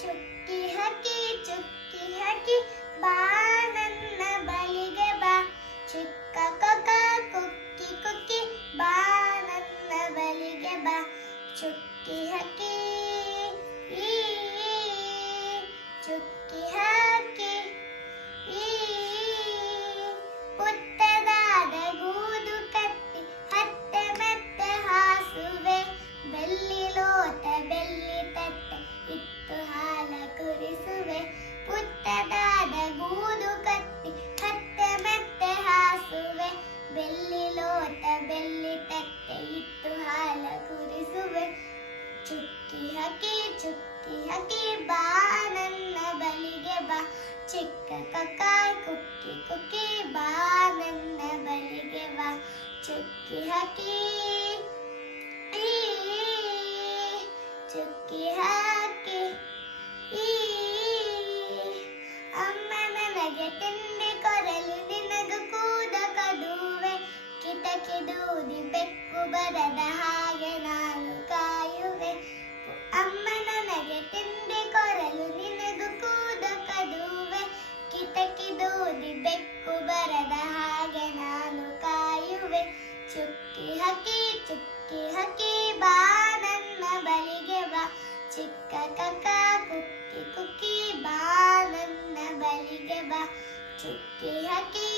ಚುಕ್ಕಿ ಹಕ್ಕಿ ಬಾ ನನ್ನ ಬಳಿಗೆ ಬಾ. ಚಿಕ್ಕ ಕೊಕ್ಕ ಕುಕ್ಕಿ ಕುಕ್ಕಿ ಬಾ ನನ್ನ ಬಳಿಗೆ ಬಾ. ಚುಕ್ಕಿ ಹಕ್ಕಿ ಈ ಚುಕ್ಕಿ ಹಕ್ಕಿ ಈ ಪುಟ್ಟದಾದ ಗೂಡು ಕಟ್ಟಿ ಹತ್ತೆ ಮೆತ್ತೆ ಹಾಸುವೆ. ಬೆಳ್ಳಿ ಲೋಟ ಬೆಳ್ಳಿ ತಟ್ಟೆ ಇಟ್ಟು ಹಾಲ ಕುರಿಸುವೆ. ಪುಟ್ಟದಾದ ಗೂಡು ಕಟ್ಟಿ ಹತ್ತೆ ಮೆತ್ತೆ ಹಾಸುವೆ. ಬೆಳ್ಳಿ ಲೋಟ ಬೆಳ್ಳಿ ತಟ್ಟೆ ಇಟ್ಟು ಹಾಲ ಕುರಿಸುವೆ. ಚುಕ್ಕಿ ಹಕ್ಕಿ ಬಾ ನನ್ನ ಬಳಿಗೆ ಬಾ. ಚಿಕ್ಕ ಕಕ್ಕ ಕುಕ್ಕಿ ಕುಕ್ಕಿ ಬಾ ನನ್ನ ಬಳಿಗೆ ಬಾ. ಚುಕ್ಕಿ ಹಕ್ಕಿ ಈ ಚುಕ್ಕಿ ಹಕ್ಕಿ ಈ ಅಮ್ಮ ನನಗೆ ತಿಂಡಿ ಕೊರಲು ನಿನಗೂ ಕೂದ ಕದುವೆ. ಕಿಟಕಿ ದೂದಿ ಬೆಕ್ಕು ಬರದ ಹಾಗೆ ನಾನು ಕಾಯುವೆ. ಅಮ್ಮ ನನಗೆ ತಿಂಡಿ ಕೊರಲು ನಿನಗೂ ಕೂದ ಕದುವೆ. ಕಿಟಕಿ ದೂದಿ ಬೆಕ್ಕು ಬರದ ಹಾಗೆ ನಾನು ಕಾಯುವೆ. ಚುಕ್ಕಿ ಹಕ್ಕಿ ಬಾ ನನ್ನ ಬಳಿಗೆ ಬಾ. ಚಿಕ್ಕ ಕಕ್ಕ ಕುಕ್ಕಿ ಕುಕ್ಕಿ ಬಾ ನನ್ನ ಬಳಿಗೆ ಬಾ. ಚುಕ್ಕಿ ಹಕ್ಕಿ